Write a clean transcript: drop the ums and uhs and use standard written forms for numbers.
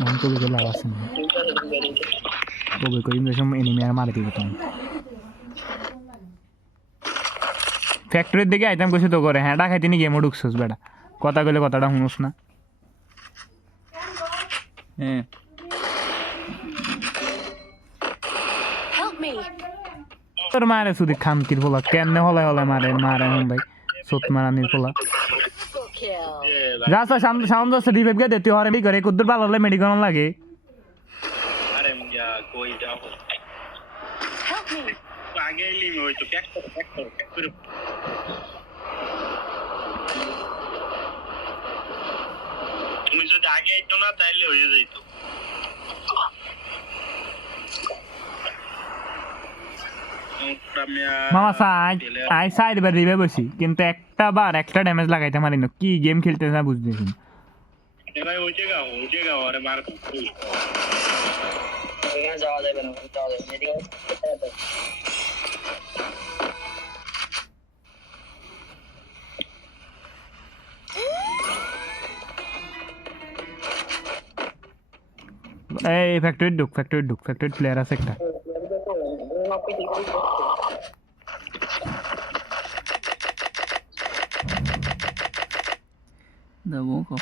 Non তো লোকে লাভ আছে না তবে কই ইমরেশন এনিমি আর মারে দিবে তখন ফ্যাক্টরির দিকে আইতাম কইছে তো করে হ্যাঁ ডাকাইতে নি গেমও ঢুকছস বেটা কথা কইলে কথাটা শুনোস না হ্যাঁ তোর মারে শুধু খামতির পোলা কেমনে হলে হলে মারে মারে ভাই সত মারানির পোলা যা সাউন্ড আছে রিভাইভ গে দেতি হরে বি করে কুদ্দুর ভালো হলে মেডিকেল লাগে আরে মিয়া কই যাও আগে এলি ওই তো প্যাক করে তুমি যদি আগে আইতো না তাইলে হয়ে যাইতো মামা আই সাইড বার রিভাইভ হইছি কিন্তু একটা ড্যামেজ লাগাইতে পারি না কি গেম খেলতে না বুঝতেছি না ভাই ওই জায়গা আরে মার এখানে যাওয়া যাবে না এদিকে এই ফ্যাক্টরি ঢুক প্লেয়ার আছে একটা Da buco.